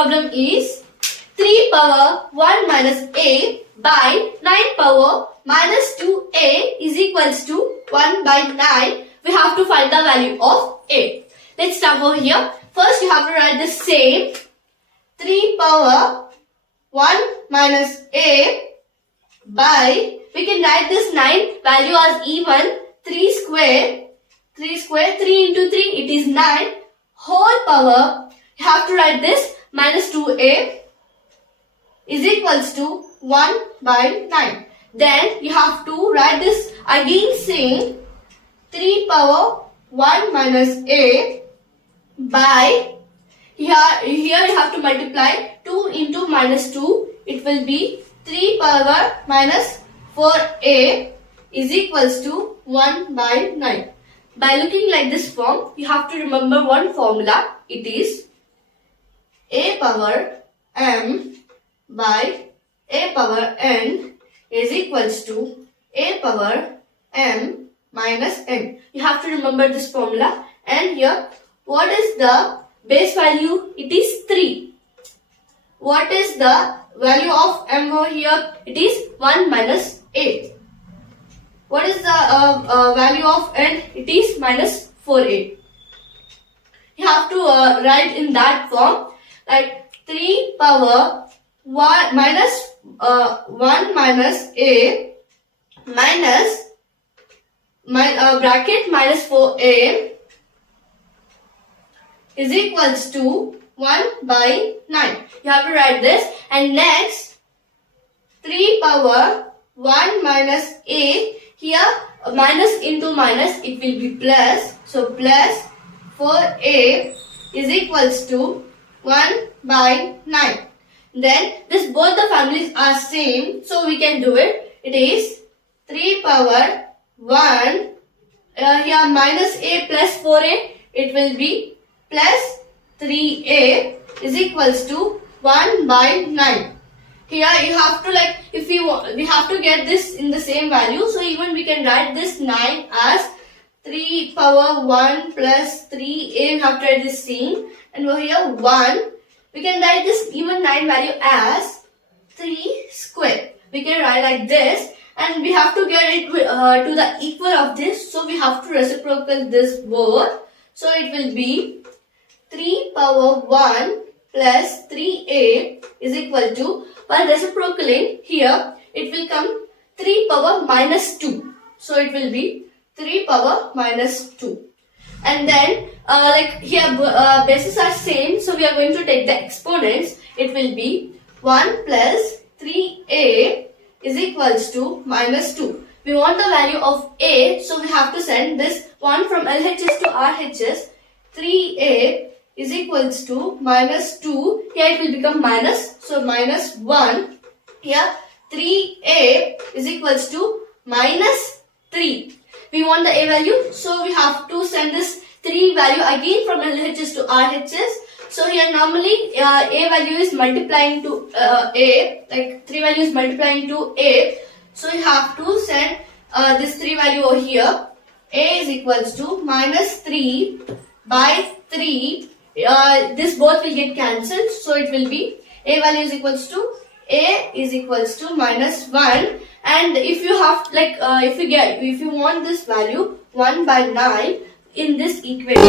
problem is 3 power 1 minus a by 9 power minus 2a is equals to 1 by 9. We have to find the value of a. Let's start over here. First you have to write the same 3 power 1 minus a by, we can write this 9 value as even 3 square, 3 into 3 it is 9 whole power. You have to write this minus 2a is equals to 1 by 9. Then you have to write this again saying 3 power 1 minus a by, here you have to multiply 2 into minus 2, it will be 3 power minus 4a is equals to 1 by 9. By looking like this form, you have to remember one formula. It is a power m by a power n is equals to a power m minus n. You have to remember this formula. And here, what is the base value? It is 3. What is the value of m over here? It is 1 minus a. What is the value of n? It is minus 4a. You have to write in that form, like 3 power 1 minus 1 minus a minus bracket minus 4a is equals to 1 by 9. You have to write this. And next 3 power 1 minus a, here minus into minus it will be plus, so plus 4a is equals to 1 by 9. Then this both the families are same, so we can do it. It is 3 power 1, here minus a plus 4a, it will be plus 3a is equals to 1 by 9. Here you have to, like, if we have to get this in the same value, so even we can write this 9 as 3 power 1 plus 3a, we have to write this same, and over here 1, we can write this even 9 value as 3 square. We can write like this, and we have to get it to the equal of this, so we have to reciprocal this both. So it will be 3 power 1 plus 3a is equal to, while reciprocaling here, it will come 3 power minus 2. So it will be 3 power minus 2. And then like here bases are same, so we are going to take the exponents. It will be 1 plus 3a is equals to minus 2. We want the value of a, so we have to send this 1 from LHS to RHS. 3a is equals to minus 2. Here it will become minus, so minus 1. Here 3a is equals to minus 3. We want the a value, so we have to send this 3 value again from LHS to RHS. So here normally a value is multiplying to a, like 3 values multiplying to a. So you have to send this 3 value over here. A is equals to minus 3 by 3. This both will get cancelled, so it will be a value is equals to a is equals to minus 1. And if you have, like if you want this value 1 by 9 in this equation,